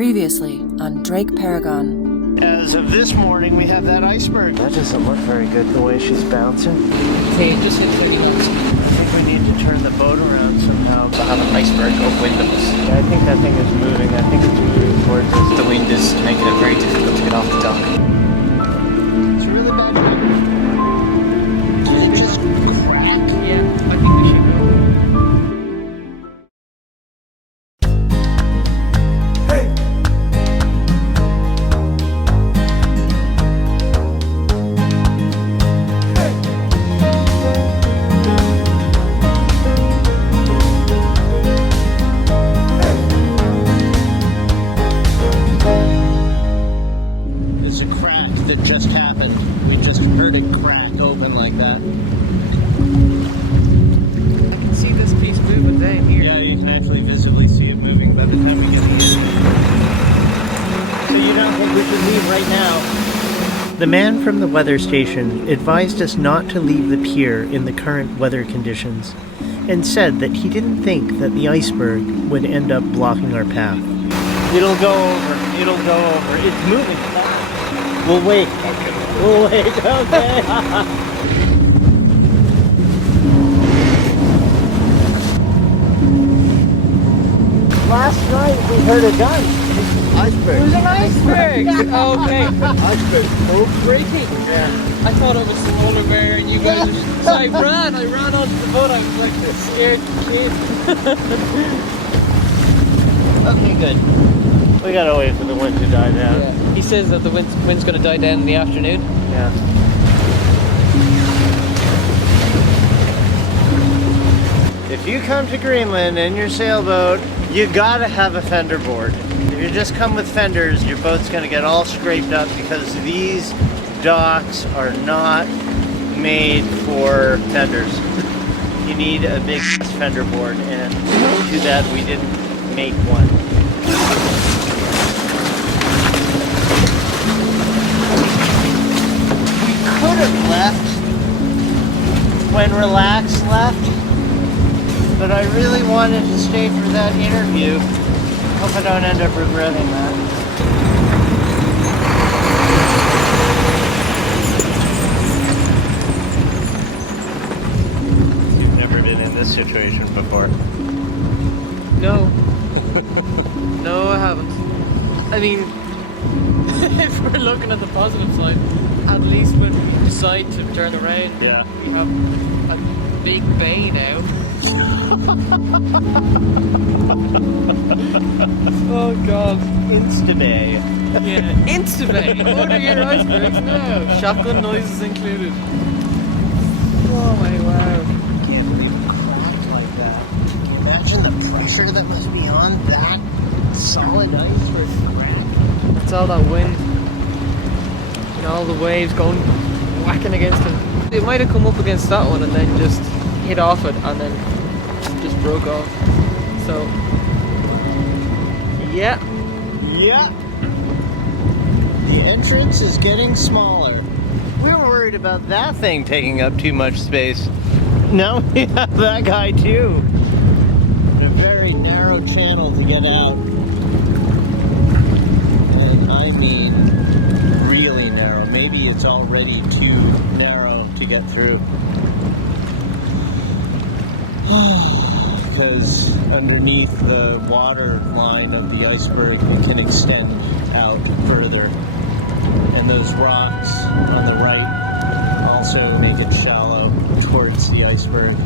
Previously on Drake Paragon. As of this morning, we have that iceberg. That doesn't look very good, the way she's bouncing. Okay, just hit 30 knots. I think we need to turn the boat around somehow. We'll have an iceberg upwind of us. Yeah, I think that thing is moving. I think it's moving towards us. The wind is making it very difficult to get off the dock. It's a really bad wind. Can it just crack? Yeah, I think we should go. There's a crack that just happened. We just heard it crack open like that. I can see this piece moving down here. Yeah, you can actually visibly see it moving by the time we get here. So you don't think we should leave right now? The man from the weather station advised us not to leave the pier in the current weather conditions, and said that he didn't think that the iceberg would end up blocking our path. It'll go over. It'll go over. It's moving fast. We'll wait. Okay. We'll wait. Okay. Last night we heard a gun. Iceberg. It was an iceberg! Okay. Iceberg. Oh, breaking. Yeah. I thought it was a polar bear and you guys were just... So I ran onto the boat. I was like a scared kid. Okay, good. We gotta wait for the wind to die down. Yeah. He says that the wind's going to die down in the afternoon. Yeah. If you come to Greenland in your sailboat, you gotta have a fender board. If you just come with fenders, your boat's gonna get all scraped up because these docks are not made for fenders. You need a big fender board, and to that we didn't make one. Could have left when Relax left, but I really wanted to stay for that interview. Hope I don't end up regretting that. You've never been in this situation before. No. No, I haven't. I mean, if we're looking at the positive side, at least when we decide to turn around, Yeah. we have a big bay now. Oh god. Instabay. Yeah, Instabay. Order your icebergs now. Shotgun noises included. Oh my wow. I can't believe it cracked like that. Can you imagine the pressure that must be on that solid ice for it to crack? It's all that wind. And all the waves going whacking against it. It might have come up against that one and then just hit off it and then just broke off. So yeah. Yeah. The entrance is getting smaller. We were worried about that thing taking up too much space. Now we have that guy too. And a very narrow channel to get out. And I mean really narrow. Maybe it's already too narrow to get through. Because underneath the water line of the iceberg, we can extend out further. And those rocks on the right also make it shallow towards the iceberg.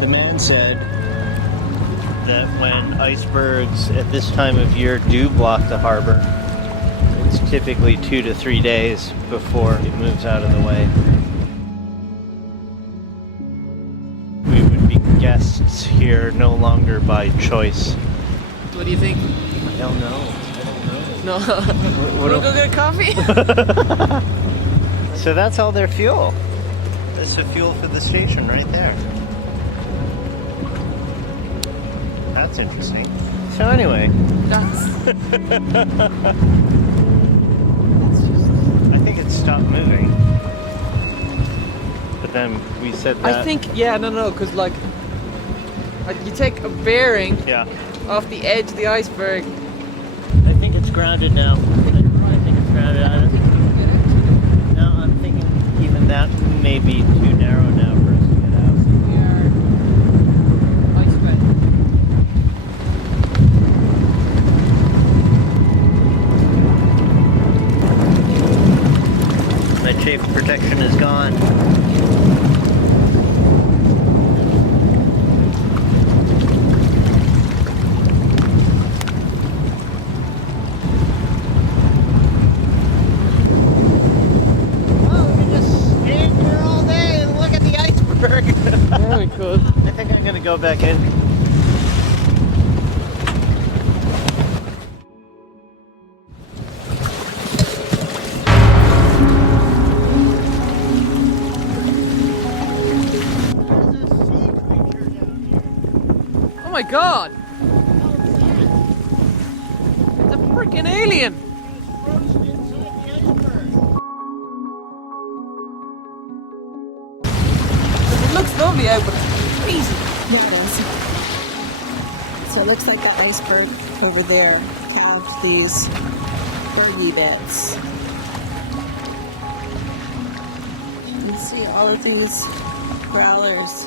The man said that when icebergs at this time of year do block the harbor, it's typically 2 to 3 days before it moves out of the way. We would be guests here no longer by choice. What do you think? I don't know. No. Wanna go get a coffee? So that's all their fuel. That's the fuel for the station right there. That's interesting. So anyway, I think it stopped moving. But then we said that. I think, yeah, no, because like, You take a bearing Yeah. off the edge of the iceberg. I think it's grounded now. I think it's grounded. No, I'm thinking even that may be too narrow now for us to get out. We are iceberg. My chafe protection is gone. Yeah, we could. I think I'm gonna go back in. Oh my god! It's a freaking alien! It looks lovely out, but it's freezing. Yeah, it is. So it looks like the iceberg over there calved these bogey bits. You can see all of these growlers.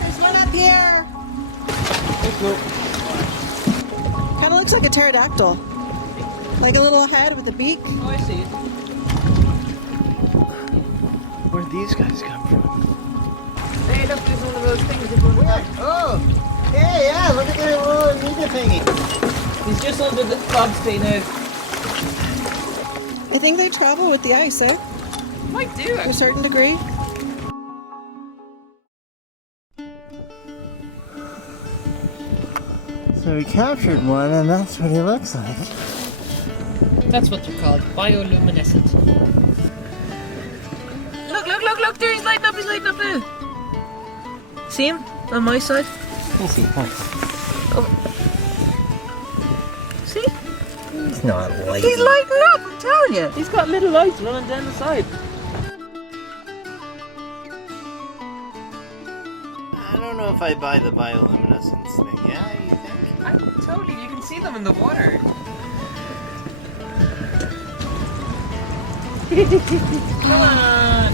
There's one up here! Kind of looks like a pterodactyl. Like a little head with a beak. Oh, I see it. Where'd these guys come from? Hey, look, there's one of those things that goes back. Oh! Hey, yeah, look at that little ninja thingy. He's just under the bobstay now. I think they travel with the ice, eh? Might do, To a actually. certain degree. So we captured one, and that's what he looks like. That's what they're called, bioluminescent. Look, there, he's lighting up now. See him? On my side? Let's see. Oh. See? He's not light. He's lighting up, I'm telling you. He's got little lights running down the side. I don't know if I buy the bioluminescence thing. Yeah, you think? Totally, you can see them in the water. Come on.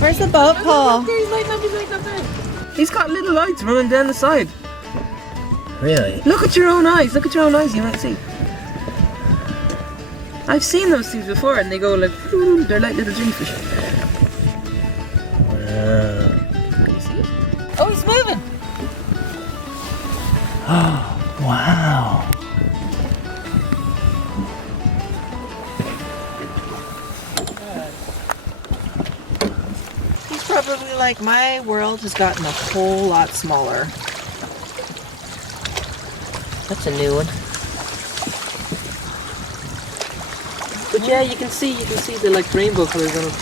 Where's the boat, Paul? Look, he's lighting up there. He's got little lights running down the side. Really? Look at your own eyes, you might see. I've seen those things before and they go like, they're like little jellyfish. Wow. Can you see it? Oh, he's moving! Wow. He's probably like, my world has gotten a whole lot smaller. That's a new one. But yeah, you can see the like rainbow colours on them.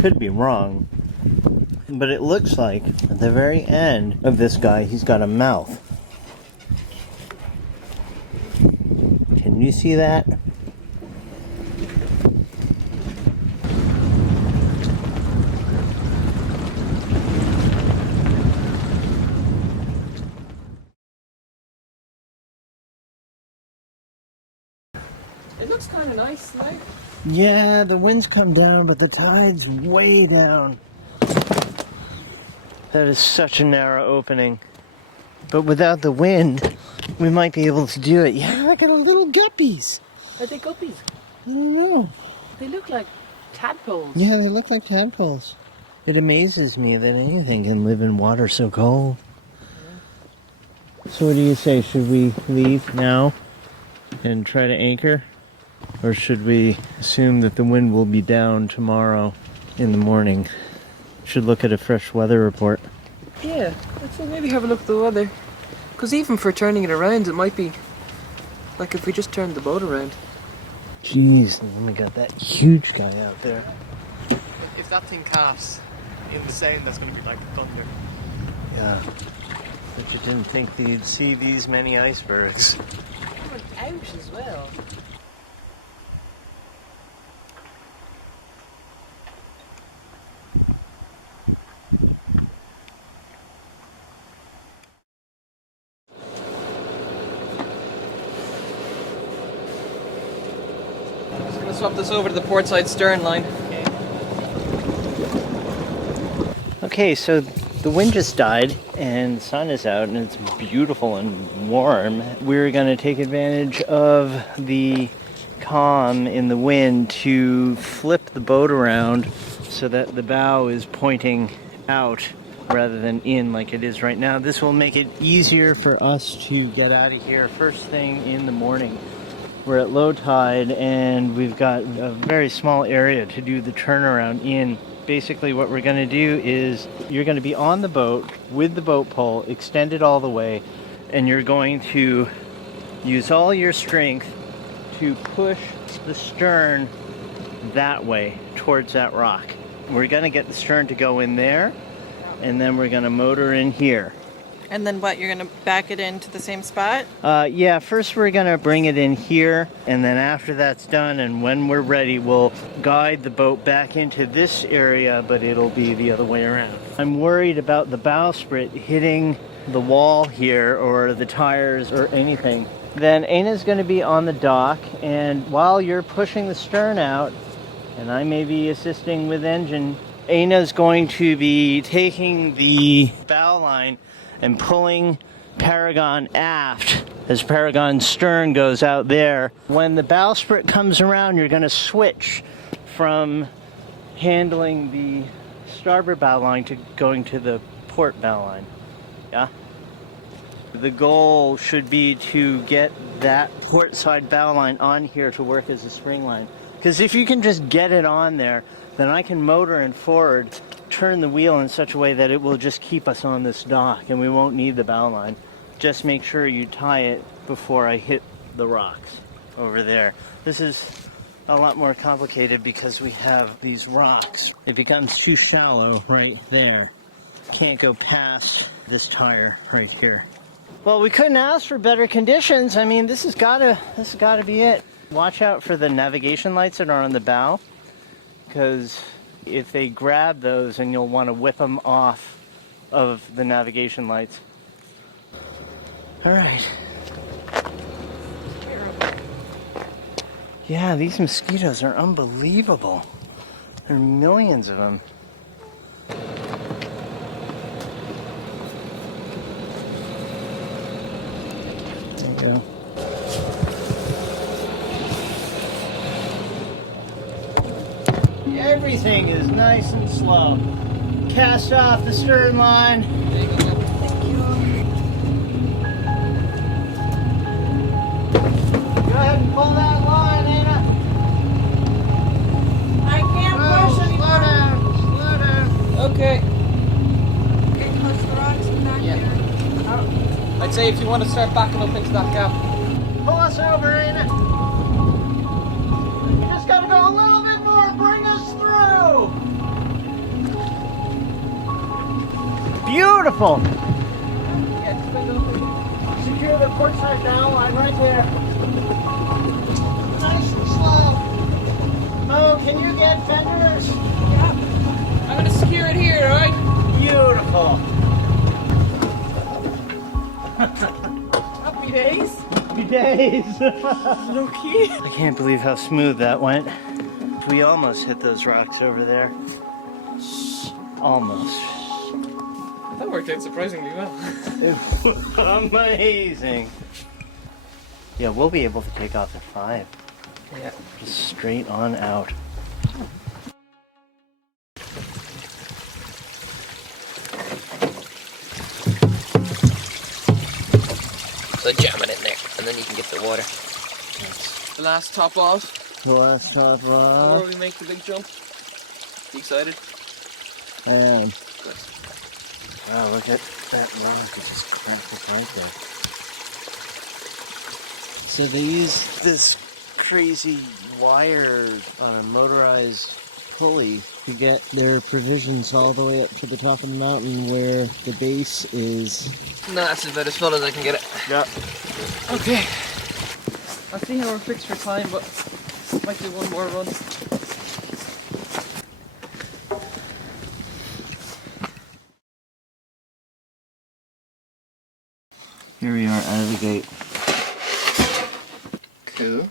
Could be wrong, but it looks like at the very end of this guy, he's got a mouth. Can you see that? It looks kind of nice, right? Yeah, the wind's come down, but the tide's way down. That is such a narrow opening. But without the wind, we might be able to do it. Yeah, look at the little guppies. Are they guppies? I don't know. They look like tadpoles. Yeah, they look like tadpoles. It amazes me that anything can live in water so cold. So what do you say? Should we leave now and try to anchor? Or should we assume that the wind will be down tomorrow in the morning? Should look at a fresh weather report. Yeah, let's maybe have a look at the weather. Because even for turning it around, it might be like if we just turned the boat around. Jeez, oh my god, that huge guy out there. If that thing casts in the sound, that's going to be like thunder. Yeah. But you didn't think that you'd see these many icebergs. Coming out as well. swap this over to the port side stern line. Okay, so the wind just died and the sun is out and it's beautiful and warm. We're going to take advantage of the calm in the wind to flip the boat around so that the bow is pointing out rather than in like it is right now. This will make it easier for us to get out of here first thing in the morning. We're at low tide and we've got a very small area to do the turnaround in. Basically what we're going to do is you're going to be on the boat with the boat pole extended all the way, and you're going to use all your strength to push the stern that way towards that rock. We're going to get the stern to go in there, and then we're going to motor in here. And then what? You're going to back it into the same spot? Yeah, first we're going to bring it in here, and then after that's done and when we're ready, we'll guide the boat back into this area, but it'll be the other way around. I'm worried about the bowsprit hitting the wall here or the tires or anything. Then Aina's going to be on the dock, and while you're pushing the stern out, and I may be assisting with engine, Aina's going to be taking the bow line and pulling Paragon aft as Paragon's stern goes out there. When the bowsprit comes around, you're going to switch from handling the starboard bow line to going to the port bow line. Yeah? The goal should be to get that port side bow line on here to work as a spring line. Because if you can just get it on there, then I can motor and forward, turn the wheel in such a way that it will just keep us on this dock and we won't need the bow line. Just make sure you tie it before I hit the rocks over there. This is a lot more complicated because we have these rocks. It becomes too shallow right there. Can't go past this tire right here. Well, we couldn't ask for better conditions. I mean, this has gotta be it. Watch out for the navigation lights that are on the bow, because if they grab those, and you'll want to whip them off of the navigation lights. All right. Yeah, these mosquitoes are unbelievable. There are millions of them. There you go. Everything is nice and slow. Cast off the stern line. Thank you. Go ahead and pull that line, Aina. I can't push anymore. Slow down. Okay. Get close to the rocks and back there. I'd say if you want to start backing up into that gap. Pull us over, Aina. You just gotta go a little bit more. Bring us through. Beautiful. Secure the port side bow line right there. Nice and slow. Oh, can you get fenders? I'm going to secure it here, alright? Beautiful. Happy days. Happy days. Lucky. I can't believe how smooth that went. We almost hit those rocks over there. Almost. That worked out surprisingly well. It was amazing. Yeah, we'll be able to take off at 5. Yeah. Just straight on out. So jam it in there, and then you can get the water. The last top off, The last top before rock. we make the big jump. You excited? I am. Good. Wow, look at that rock. It's just cracked right there. So they use this crazy wire motorized pulley to get their provisions all the way up to the top of the mountain where the base is. No, that's about as full as I can get it. Yeah. Okay. I'll see how we're fixed for time, but might do one more run. Here we are out of the gate. Cool.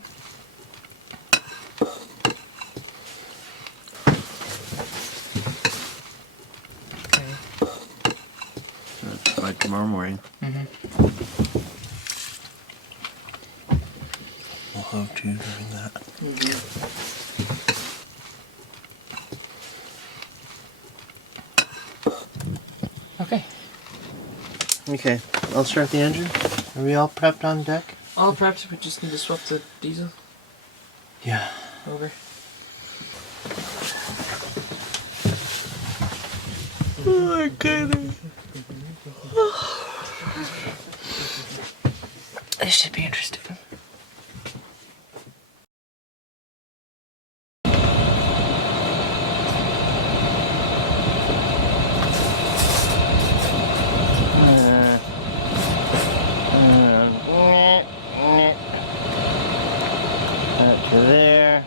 tomorrow morning. We'll hope to doing that. Okay. Okay, I'll start the engine. Are we all prepped on deck? All prepped, we just need to swap the diesel Yeah. over. Oh my goodness. This should be interesting. Up to there,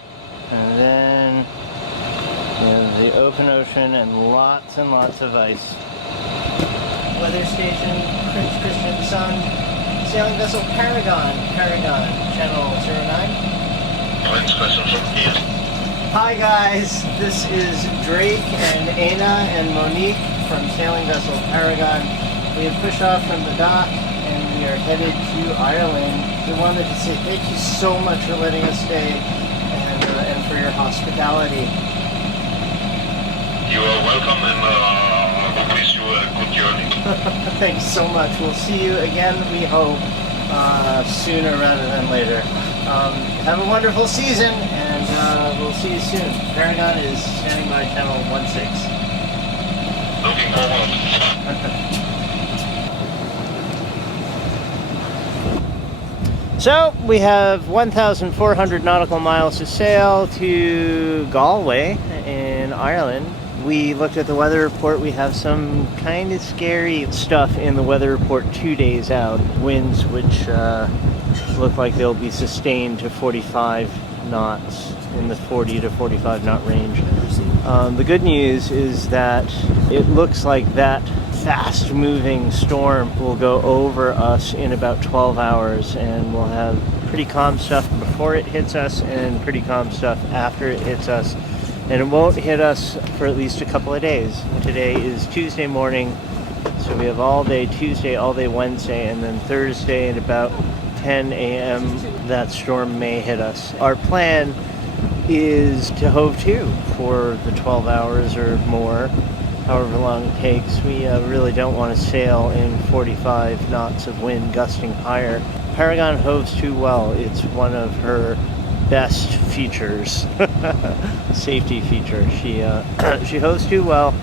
and then there's the open ocean and lots of ice. Weather station, Christian Sun, sailing vessel Paragon, channel 09. Next question from here. Hi guys, this is Drake and Aina and Monique from sailing vessel Paragon. We have pushed off from the dock and we are headed to Ireland. We wanted to say thank you so much for letting us stay and for your hospitality. You are welcome, and I wish you a good journey. Thanks so much. We'll see you again, we hope, sooner rather than later. Have a wonderful season, and we'll see you soon. Paragon is standing by channel 16. Looking forward. So, we have 1,400 nautical miles to sail to Galway in Ireland. We looked at the weather report. We have some kind of scary stuff in the weather report 2 days out. Winds which look like they'll be sustained to 45 knots, in the 40 to 45 knot range. The good news is that it looks like that fast-moving storm will go over us in about 12 hours, and we'll have pretty calm stuff before it hits us and pretty calm stuff after it hits us. And it won't hit us for at least a couple of days. Today is Tuesday morning, so we have all day Tuesday, all day Wednesday, and then Thursday at about 10 a.m. that storm may hit us. Our plan is to hove to for the 12 hours or more, however long it takes. We really don't want to sail in 45 knots of wind gusting higher. Paragon hoves to well. It's one of her best features, safety feature. She hoves too well,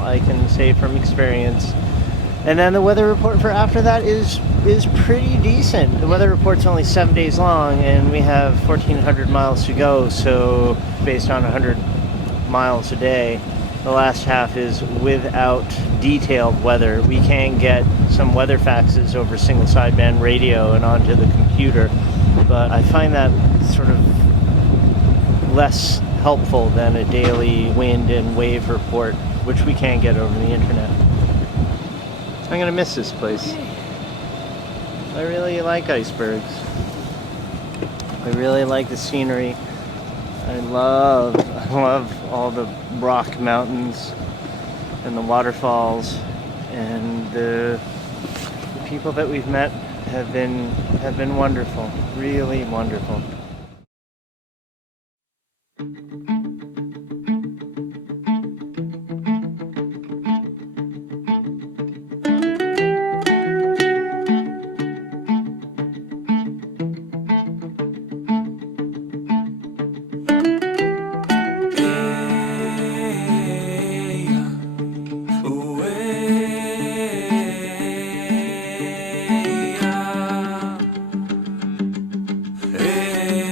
I can say from experience. And then the weather report for after that is pretty decent. The weather report's only 7 days long, and we have 1,400 miles to go. So based on 100 miles a day, the last half is without detailed weather. We can get some weather faxes over single sideband radio and onto the computer, but I find that sort of less helpful than a daily wind and wave report, which we can get over the internet. I'm gonna miss this place. I really like icebergs. I really like the scenery. I love all the rock mountains and the waterfalls, and the people that we've met have been wonderful, really wonderful. Hey.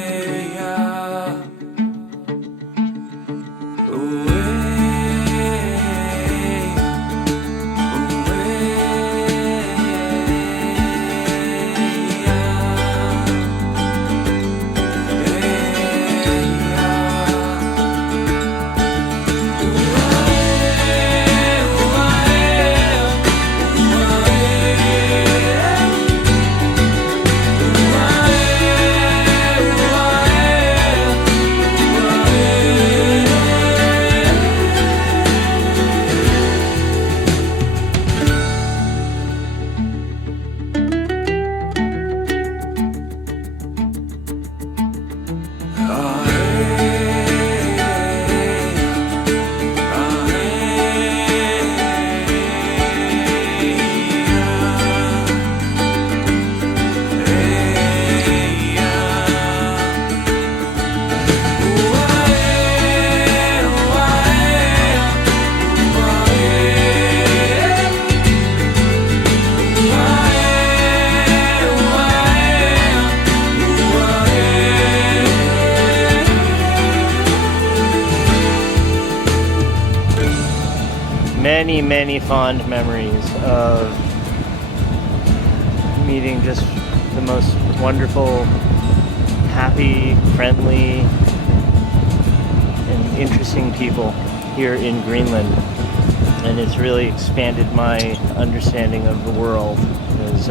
many, many fond memories of meeting just the most wonderful, happy, friendly, and interesting people here in Greenland. And it's really expanded my understanding of the world, because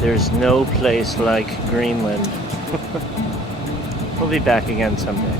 there's no place like Greenland. We'll be back again someday.